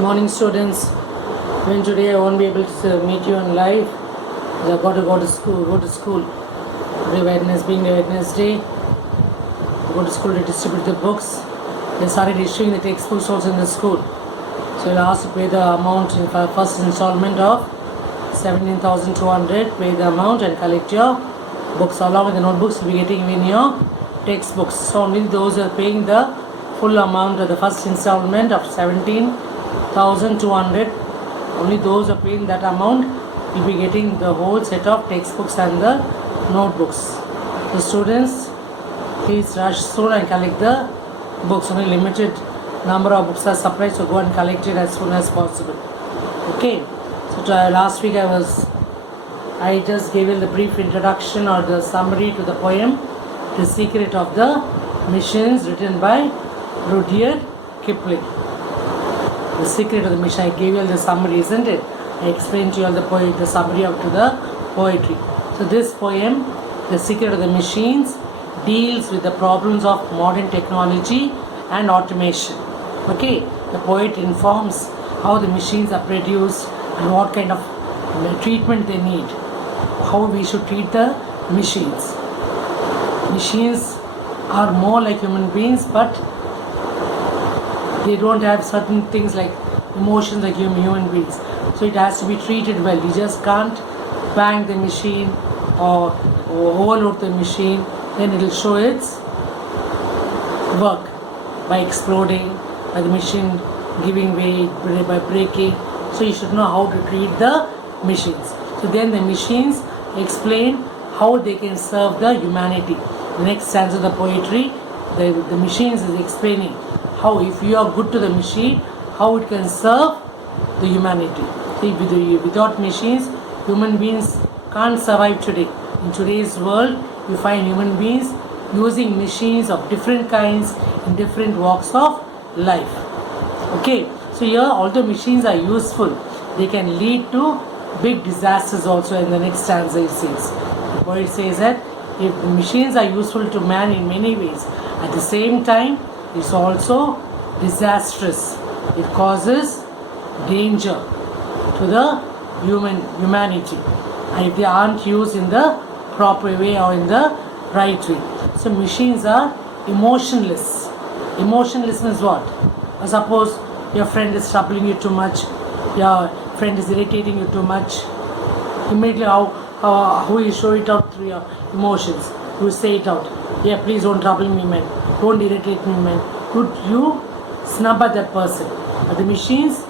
Morning, students. When today I won't be able to meet you on live, I've got to go to school. Today being Wednesday, go to school to distribute the books. They started issuing the textbooks also in the school. So you'll ask to pay the amount in first installment of 17,200. Pay the amount and collect your books along with the notebooks. You'll be getting in your textbooks. So only those who are paying the full amount of the first installment of 17,200, only those who are paying that amount will be getting the whole set of textbooks and the notebooks. The students, please rush soon and collect the books. Only limited number of books are supplied, so go and collect it as soon as possible. Okay. So last week I just gave you the brief introduction or the summary to the poem The Secret of the Machines, written by Rudyard Kipling. The Secret of the Machine. I gave you the summary, isn't it? I explained to you all the summary up to the poetry. So this poem, The Secret of the Machines, deals with the problems of modern technology and automation. Okay, the poet informs how the machines are produced and what kind of treatment they need, how we should treat the machines. Machines are more like human beings, but they don't have certain things like emotions like human beings. So it has to be treated well. You just can't bang the machine or overload the machine, then it will show its work by exploding, by the machine giving way, by breaking. So you should know how to treat the machines. So then the machines explain how they can serve the humanity. The next stanza of the poetry, the machines is explaining how if you are good to the machine, how it can serve the humanity. See, without machines, human beings can't survive today. In today's world, you find human beings using machines of different kinds in different walks of life. Okay, so here although machines are useful, they can lead to big disasters also. In the next stanza it says, the poet says that if machines are useful to man in many ways, at the same time it's also disastrous. It causes danger to the humanity, and if they aren't used in the proper way or in the right way. So machines are emotionless. Emotionless means what? Suppose your friend is troubling you too much, your friend is irritating you too much. Immediately how you show it out through your emotions. You say it out. Yeah, please don't trouble me, man. Don't irritate me, man. You snub at that person. But the machines,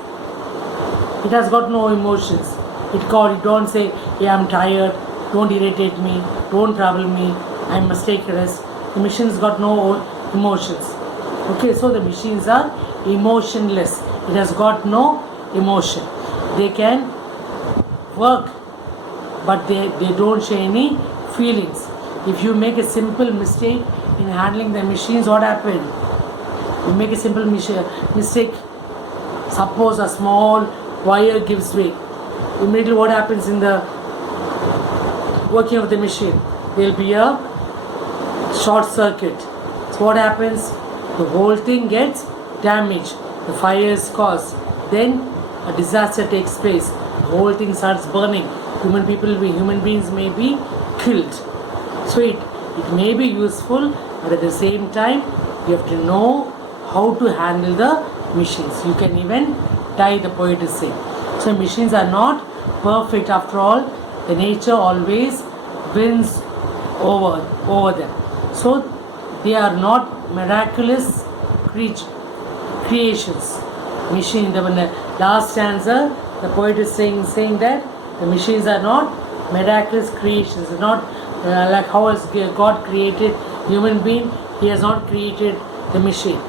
it has got no emotions. It don't say, yeah, I'm tired, don't irritate me, don't trouble me, I must take rest. The machines got no emotions. Okay, so the machines are emotionless. It has got no emotion. They can work, but they don't show any feelings. If you make a simple mistake in handling the machines, what happens? You make a simple mistake. Suppose a small wire gives way. Immediately what happens in the working of the machine? There will be a short circuit. So what happens? The whole thing gets damaged. The fire is caused. Then a disaster takes place. The whole thing starts burning. Human beings may be killed. So it may be useful, but at the same time you have to know how to handle the machines. You can even die, the poet is saying. So machines are not perfect after all. The nature always wins over them. So they are not miraculous creations. Machine, the last stanza, the poet is saying that the machines are not miraculous creations. They're not like how has God created human being. He has not created the machine.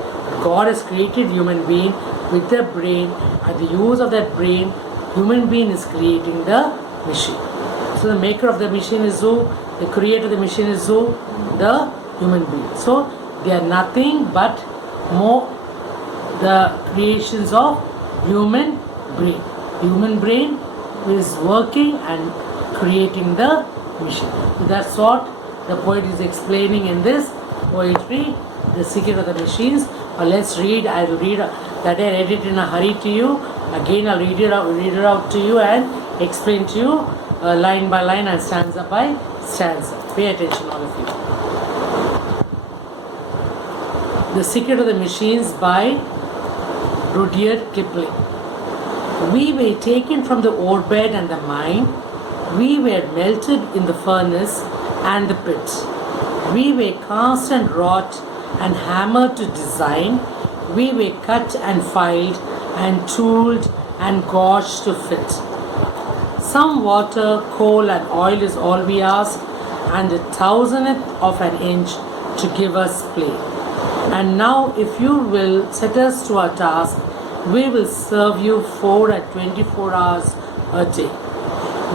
God has created human being with the brain. At the use of that brain, human being is creating the machine. So the maker of the machine is who? The creator of the machine is who? The human being. So they are nothing but more the creations of human brain. Human brain is working and creating the machine. So that's what the poet is explaining in this poetry, The Secret of the Machines. Let's read. I will read That I read it in a hurry to you. Again, I'll read it out to you and explain to you line by line and stanza by stanza. Pay attention, all of you. The Secret of the Machines by Rudyard Kipling. We were taken from the ore bed and the mine. We were melted in the furnace and the pit. We were cast and wrought and hammered to design. We were cut and filed and tooled and gauged to fit. Some water, coal and oil is all we ask, and a thousandth of an inch to give us play. And now if you will set us to our task, we will serve you 4 and 24 hours a day.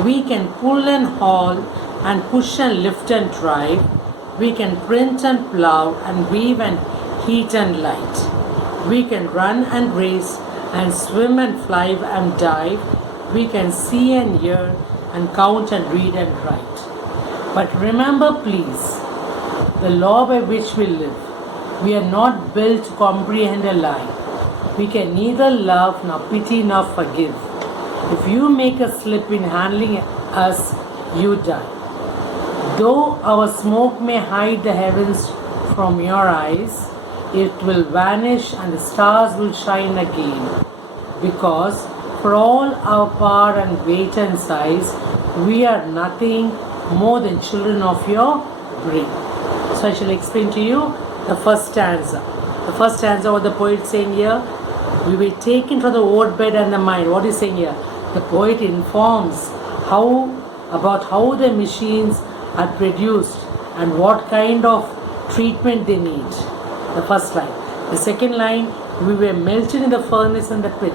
We can pull and haul and push and lift and drive. We can print and plow and weave and heat and light. We can run and race and swim and fly and dive. We can see and hear and count and read and write. But remember, please, the law by which we live. We are not built to comprehend a lie. We can neither love nor pity nor forgive. If you make a slip in handling us, you die. Though our smoke may hide the heavens from your eyes, it will vanish and the stars will shine again. Because for all our power and weight and size, we are nothing more than children of your brain. So I shall explain to you the first stanza. The first stanza, what the poet is saying here, we were taken from the ore bed and the mine. What is saying here? The poet informs about how the machines are produced and what kind of treatment they need. The first line. The second line, we were melted in the furnace and the pit.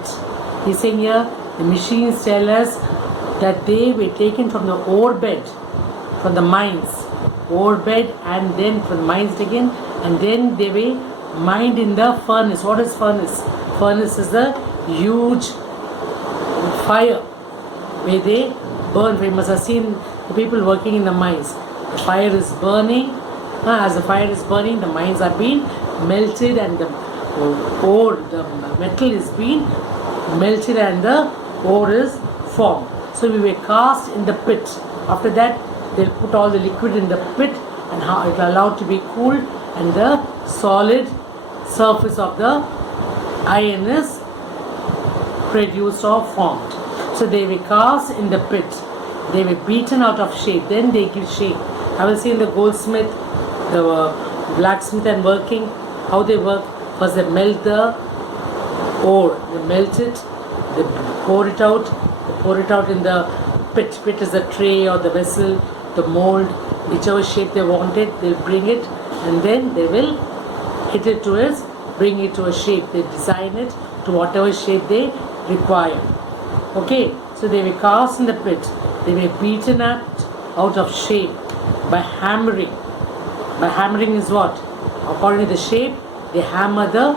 He's saying here, the machines tell us that they were taken from the ore bed, from the mines, ore bed, and then from the mines again, and then they were mined in the furnace. What is furnace? Furnace is a huge fire where they burn. You must have seen the people working in the mines. The fire is burning. As the fire is burning, the mines are being melted and the ore, the metal is being melted and the ore is formed. So we were cast in the pit. After that, they'll put all the liquid in the pit and it allowed to be cooled, and the solid surface of the iron is produced or formed. So they were cast in the pit. They were beaten out of shape. Then they give shape. I will see in the goldsmith, the blacksmith and working, how they work. First they melt the ore. They melt it. They pour it out. They pour it out in the pit. Pit is the tray or the vessel, the mold, whichever shape they wanted. They'll bring it, and then they will hit it to us, bring it to a shape. They design it to whatever shape they require. Okay, so they were cast in the pit. They were beaten out of shape by hammering. By hammering is what? According to the shape, they hammer the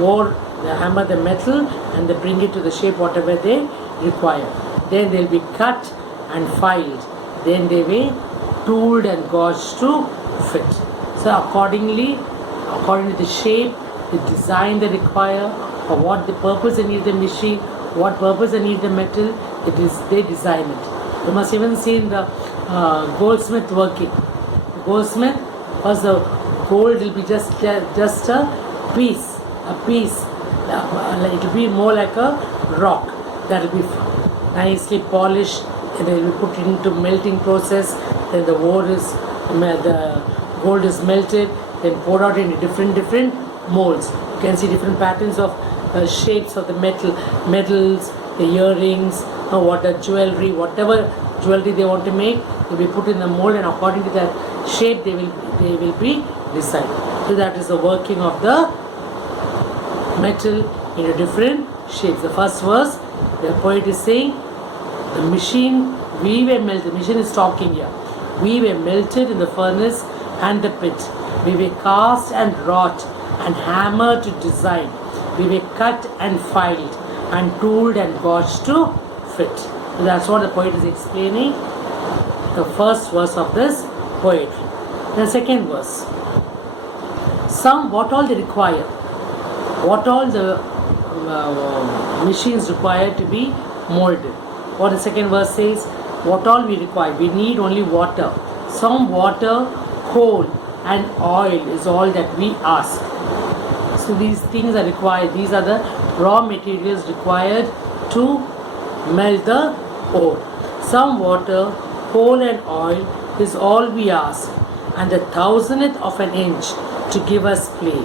ore, they hammer the metal, and they bring it to the shape whatever they require. Then they'll be cut and filed. Then they were tooled and gauged to fit. So according to the shape, the design they require, for what the purpose they need the machine, what purpose they need the metal, they design it. You must even see in the goldsmith working. The goldsmith, first the gold will be just a piece. It will be more like a rock that will be nicely polished, and then we put it into melting process. Then the gold is melted, then poured out into different molds. You can see different patterns of shapes of the metals, the earrings, jewelry, whatever jewelry they want to make, will be put in the mold, and according to that shape they will be designed. So that is the working of the metal in different shapes. The first verse, the poet is saying, the machine, we were melted. The machine is talking here. We were melted in the furnace and the pit. We were cast and wrought and hammered to design. We were cut and filed and tooled and gauged to fit. So that's what the poet is explaining. The first verse of this poetry. The second verse. What all they require. what all the machines require to be molded. What the second verse says, what all we require. We need only water. Some water, coal and oil is all that we ask. So these things are required. These are the raw materials required to melt the ore. Some water, coal and oil is all we ask, and the thousandth of an inch to give us play.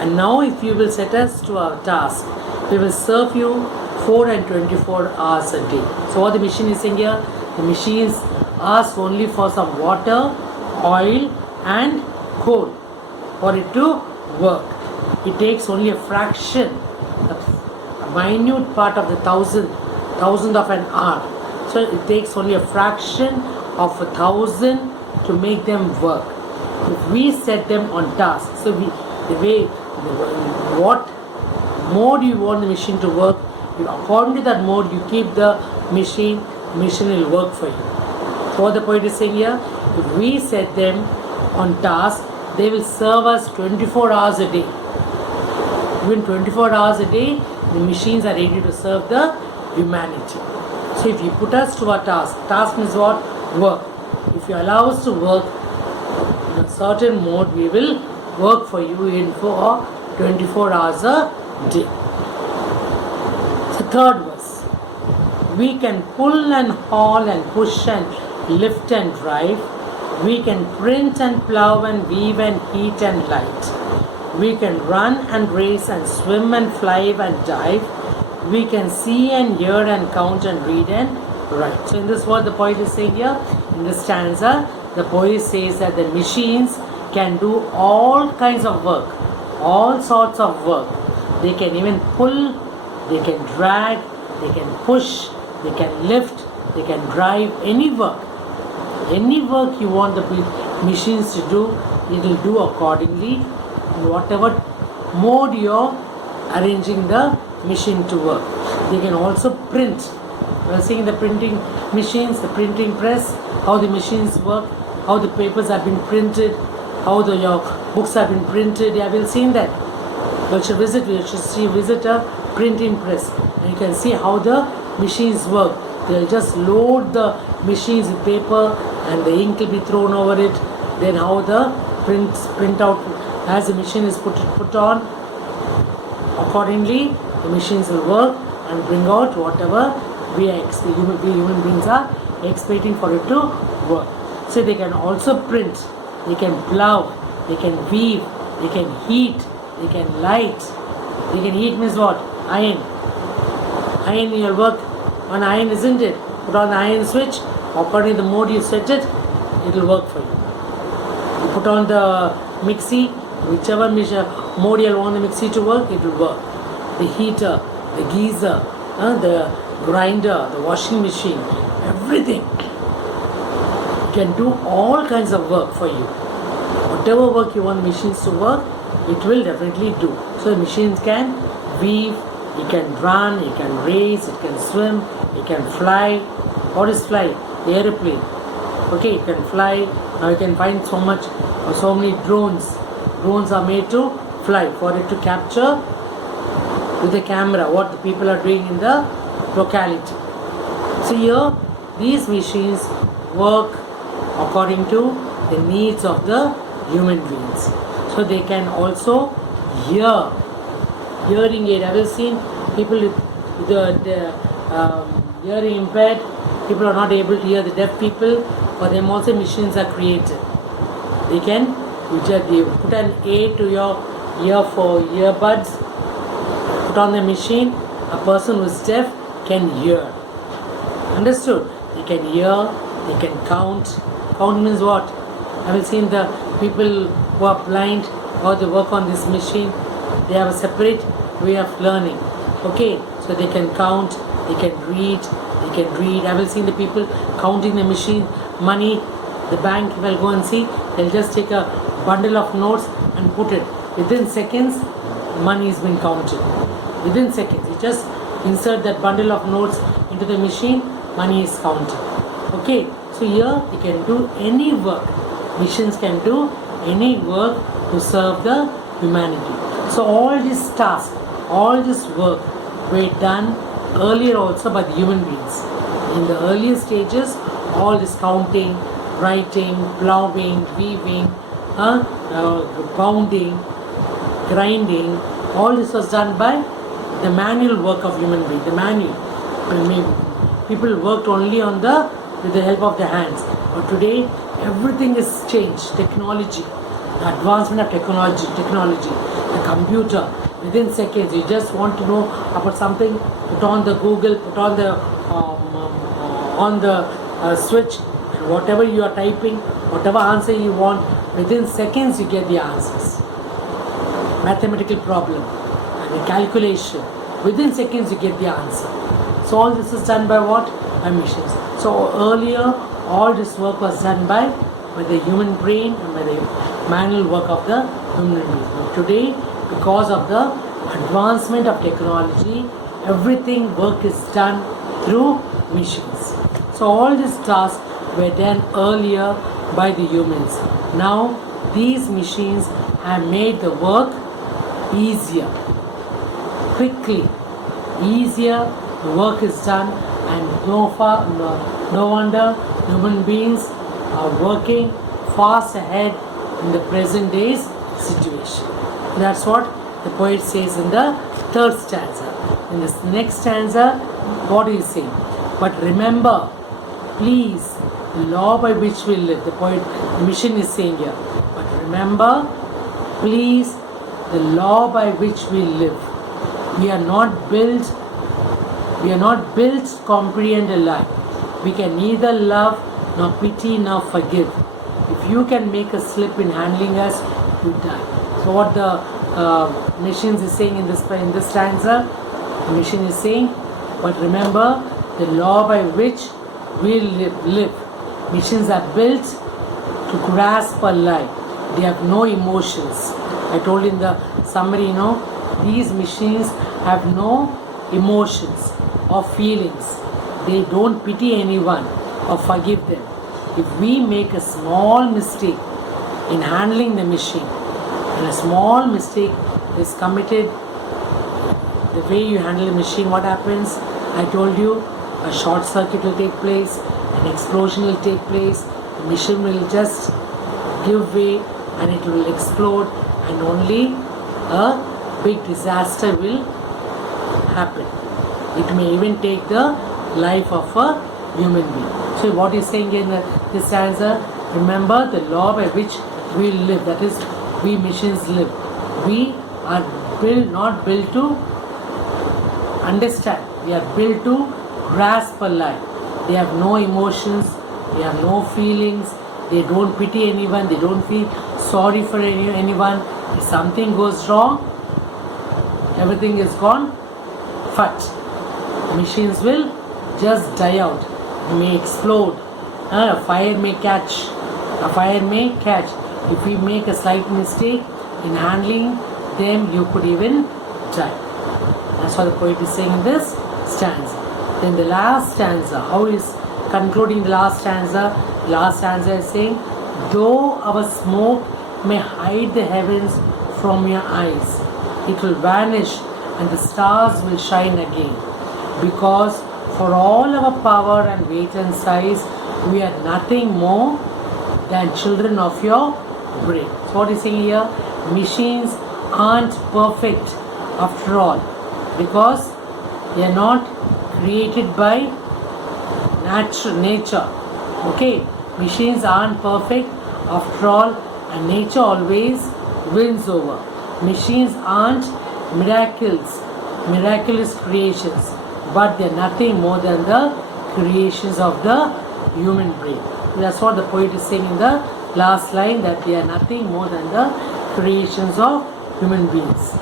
And now if you will set us to our task, we will serve you 4 and 24 hours a day. So what the machine is saying here, the machines ask only for some water, oil and coal for it to work. It takes only a fraction, a minute part of the thousandth of an hour. So it takes only a fraction of 1,000 to make them work. If we set them on task, so what mode you want the machine to work, according to that mode you keep the machine will work for you. So what the poet is saying here, if we set them on task, they will serve us 24 hours a day. Even 24 hours a day, the machines are ready to serve the humanity. So if you put us to our task means what? Work. If you allow us to work in a certain mode, we will work for you in for 24 hours a day. So third verse. We can pull and haul and push and lift and drive. We can print and plow and weave and heat and light. We can run and race and swim and fly and dive. We can see and hear and count and read and write. So in this what the poet is saying here, in this stanza, the poet says that the machines can do all kinds of work, all sorts of work. They can even pull, they can drag, they can push, they can lift, they can drive, any work. Any work you want the machines to do, it will do accordingly in whatever mode you're arranging the machine to work. They can also print. We are seeing the printing machines, the printing press, how the machines work, how the papers have been printed, how your books have been printed. Yeah, we've seen that. We should visit a printing press, and you can see how the machines work. They'll just load the machines with paper and the ink will be thrown over it. Then how the print out as the machine is put on, accordingly the machines will work and bring out whatever human beings are expecting for it to work. So they can also print, they can plow, they can weave, they can heat, they can light. They can heat means what? Iron. Iron, your work on iron, isn't it? Put on the iron switch, according to the mode you set it, it will work for you. You put on the mixie, whichever mode you want the mixie to work, it will work. The heater, the geyser, the grinder, the washing machine, everything. It can do all kinds of work for you. Whatever work you want machines to work, it will definitely do. So the machines can weave, it can run, it can race, it can swim, it can fly. What is fly? The aeroplane. Okay, it can fly. Now you can find so many drones. Drones are made to fly, for it to capture with the camera what the people are doing in the locality. So here, these machines work according to the needs of the human beings. So they can also hear. Hearing aid. I have seen people with the hearing impaired. People are not able to hear, the deaf people. For them also machines are created. They can put an aid to your ear for earbuds. Put on the machine. A person who is deaf can hear. Understood? They can hear. They can count. Count means what? I have seen the people who are blind or they work on this machine. They have a separate way of learning. Okay, so they can count, they can read. I will see the people counting the machine money. The bank will go and see. They'll just take a bundle of notes and put it. Within seconds, money is being counted. Within seconds, you just insert that bundle of notes into the machine. Money is counted. Okay, so here you can do any work. Machines can do any work to serve the humanity. So all this task, all this work were done earlier also by the human beings. In the earlier stages, all this counting, writing, plowing, weaving, pounding, grinding, all this was done by the manual work of human being. The manual. People worked only with the help of their hands. But today, everything is changed. Technology, the advancement of technology, the computer. Within seconds, you just want to know about something, put on the Google, put on the switch, whatever you are typing, whatever answer you want, within seconds you get the answers. Mathematical problem, the calculation, within seconds you get the answer. So all this is done by what? By machines. So earlier, all this work was done by the human brain and by the manual work of the human being. But today, because of the advancement of technology, everything work is done through machines. So all these tasks were done earlier by the humans. Now these machines have made the work easier, quickly, easier. The work is done, and no wonder human beings are working fast ahead in the present day's situation. That's what the poet says in the third stanza. In this next stanza, what is he saying? But remember, please, the law by which we live. The mission is saying here. But remember, please, the law by which we live. We are not built to comprehend a lie. We can neither love nor pity nor forgive. If you can make a slip in handling us, you die. So what the machines is saying in this stanza, the machine is saying, but remember the law by which we live. Machines are built to grasp a lie. They have no emotions. I told in the summary, these machines have no emotions or feelings. They don't pity anyone or forgive them. If we make a small mistake in handling the machine, and a small mistake is committed, the way you handle the machine, what happens? I told you, a short circuit will take place, an explosion will take place, the machine will just give way and it will explode, and only a big disaster will happen. It may even take the life of a human being. So what is saying in this stanza, remember the law by which we live, that is, we machines live. We are not built to understand. We are built to grasp a lie. They have no emotions, they have no feelings, they don't pity anyone, they don't feel sorry for anyone. If something goes wrong, everything is gone, fat. Machines will just die out, may explode, a fire may catch. If we make a slight mistake in handling them, you could even die. That's what the poet is saying in this stanza. Then the last stanza, how is concluding the last stanza? Last stanza is saying, though our smoke may hide the heavens from your eyes, it will vanish and the stars will shine again. Because for all our power and weight and size, we are nothing more than children of your brain. So what is saying here? Machines aren't perfect after all, because they are not created by nature. Okay, machines aren't perfect after all, and nature always wins over. Machines aren't miraculous creations, but they are nothing more than the creations of the human brain. That's what the poet is saying in the last line, that they are nothing more than the creations of human beings.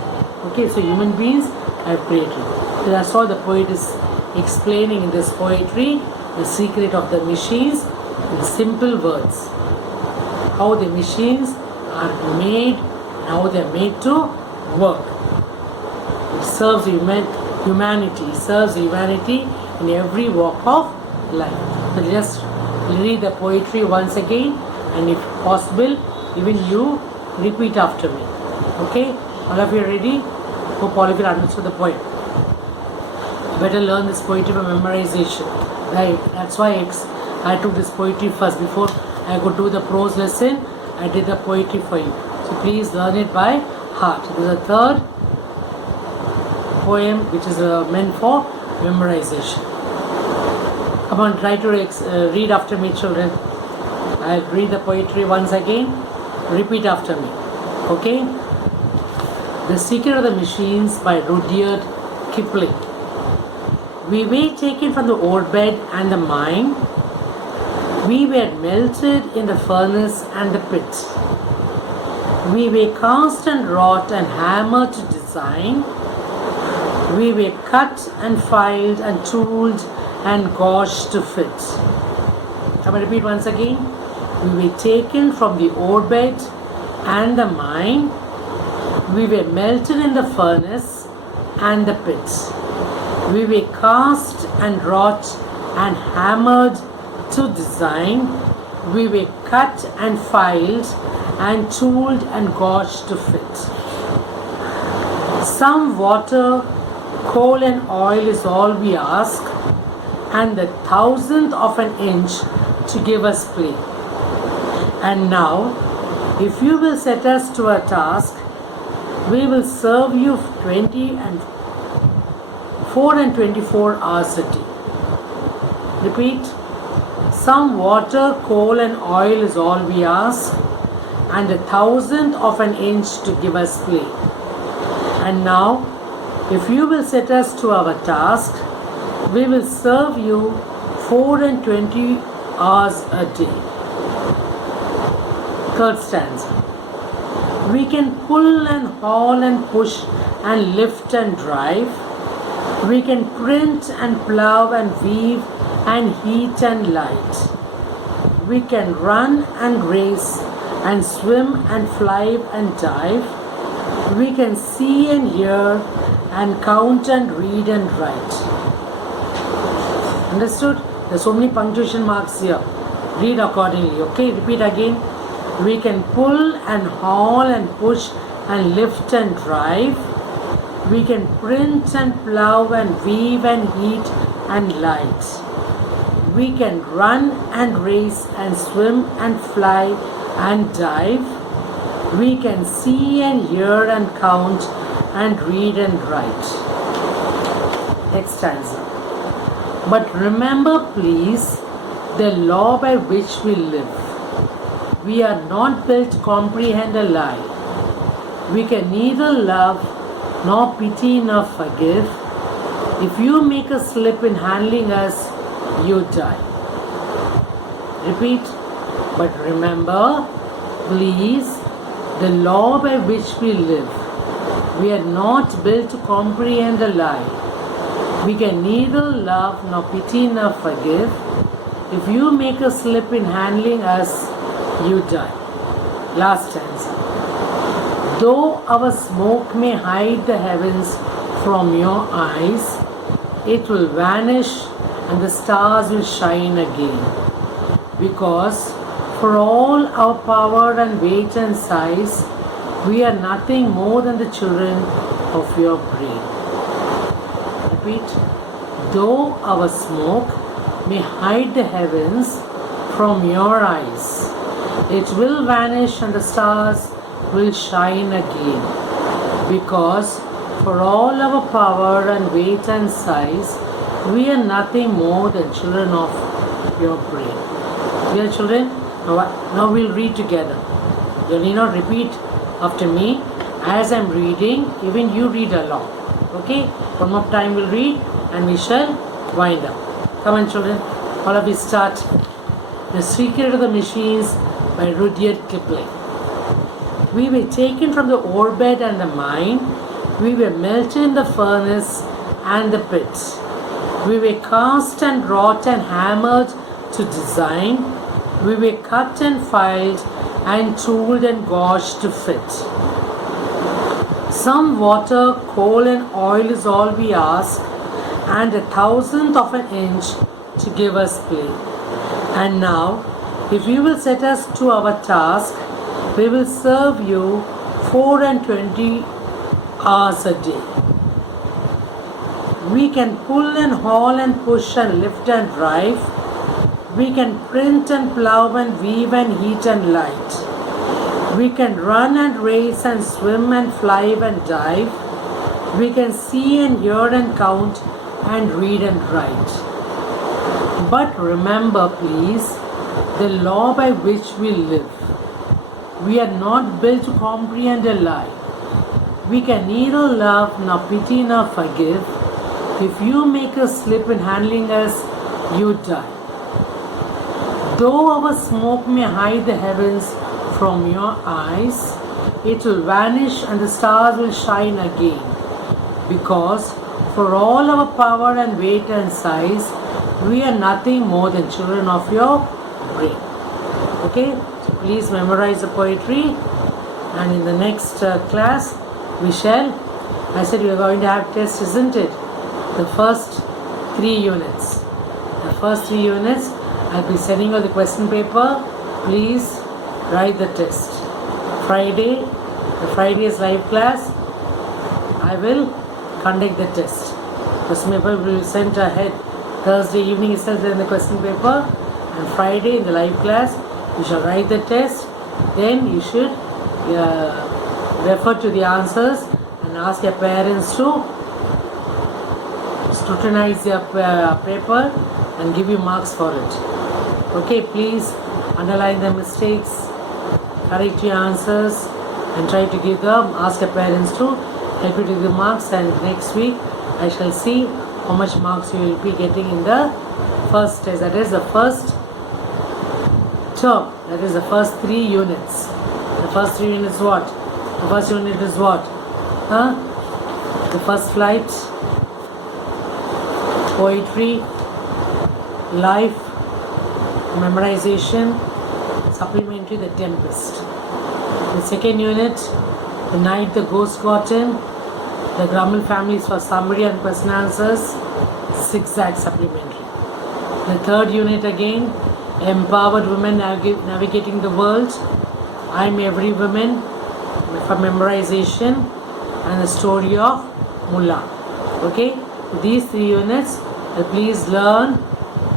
Okay, so human beings are created. So that's what the poet is explaining in this poetry, the secret of the machines, in simple words. How the machines are made, how they are made to work. It serves humanity. It serves humanity in every walk of life. So just read the poetry once again, and if possible, even you repeat after me. Okay? All of you ready? Hope all of you understood the poem. Better learn this poetry by memorization. Right? That's why I took this poetry first. Before I could do the prose lesson, I did the poetry for you. So please learn it by heart. This is the third poem which is meant for memorization. Come on, try to read after me, children. I'll read the poetry once again. Repeat after me. Okay? The Secret of the Machines by Rudyard Kipling. We were taken from the ore bed and the mine. We were melted in the furnace and the pit. We were cast and wrought and hammered to design. We were cut and filed and tooled and gauged to fit. Come and repeat once again. We were taken from the ore bed and the mine. We were melted in the furnace and the pit. We were cast and wrought and hammered to design. We were cut and filed and tooled and gauged to fit. Some water, coal and oil is all we ask, and the thousandth of an inch to give us play. And now, if you will set us to a task, we will serve you 4 and 24 hours a day. Repeat. Some water, coal and oil is all we ask, and a thousandth of an inch to give us play. And now, if you will set us to our task, we will serve you 4 and 20 hours a day. Third stanza. We can pull and haul and push and lift and drive. We can print and plow and weave and heat and light. We can run and race and swim and fly and dive. We can see and hear and count and read and write. Understood? There's so many punctuation marks here. Read accordingly. Okay, repeat again. We can pull and haul and push and lift and drive. We can print and plow and weave and heat and light. We can run and race and swim and fly and dive. We can see and hear and count and read and write. Next stanza. But remember, please, the law by which we live. We are not built to comprehend a lie. We can neither love nor pity nor forgive. If you make a slip in handling us, you die. Repeat. But remember, please, the law by which we live. We are not built to comprehend a lie. We can neither love nor pity nor forgive. If you make a slip in handling us, you die. Last stanza. Though our smoke may hide the heavens from your eyes, it will vanish and the stars will shine again. Because for all our power and weight and size, we are nothing more than the children of your brain. Repeat. Though our smoke may hide the heavens from your eyes, it will vanish and the stars will shine again. Because for all our power and weight and size, we are nothing more than children of your brain. Dear children, now we'll read together. You need not repeat after me. As I'm reading, even you read along. Okay? One more time we'll read and we shall wind up. Come on children, all of you start. The Secret of the Machines by Rudyard Kipling. We were taken from the ore bed and the mine. We were melted in the furnace and the pit. We were cast and wrought and hammered to design. We were cut and filed and tooled and gauged to fit. Some water, coal and oil is all we ask, and a thousandth of an inch to give us play. And now, if you will set us to our task, we will serve you 4 and 20 hours a day. We can pull and haul and push and lift and drive. We can print and plow and weave and heat and light. We can run and race and swim and fly and dive. We can see and hear and count and read and write. But remember, please, the law by which we live. We are not built to comprehend a lie. We can neither love nor pity nor forgive. If you make a slip in handling us, you die. Though our smoke may hide the heavens from your eyes, it will vanish and the stars will shine again. Because for all our power and weight and size, we are nothing more than children of your brain. Okay, so please memorize the poetry, and in the next class we shall, I said we are going to have tests, isn't it? The first 3 units. The first 3 units, I'll be sending you the question paper. Please write the test. Friday's live class, I will conduct the test. Question paper will be sent ahead. Thursday evening itself in the question paper, and Friday in the live class you shall write the test. Then you should refer to the answers and ask your parents to scrutinize your paper and give you marks for it. Okay, please underline the mistakes, correct your answers, and try to give them, ask your parents to help you to give marks, and next week I shall see how much marks you will be getting in the first test, that is the first term, that is the first 3 units. The first 3 units what? The first unit is what? The first flight, poetry, life, memorization, supplementary, the Tempest. The second unit, the night the ghost got in, the Grummel families for somebody and question answers, zigzag supplementary. The third unit again, empowered women navigating the world, I'm every woman for memorization, and the story of Mullah. Okay, these 3 units, please learn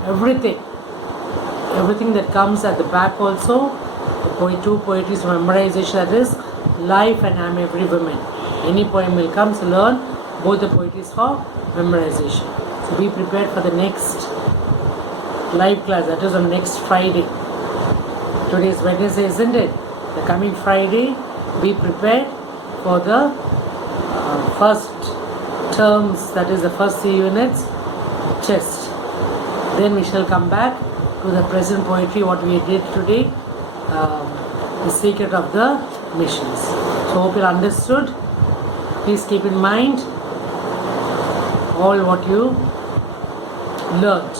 everything that comes at the back also. The 2 poetries for memorization, that is life and I'm every woman. Any poem will come, so learn both the poetries for memorization. So be prepared for the next live class, that is on next Friday. Today is Wednesday, isn't it? The coming Friday, be prepared for the first terms, that is the first 3 units, test. Then we shall come back to the present poetry, what we did today, the secret of the missions. So hope you understood. Please keep in mind all what you learned.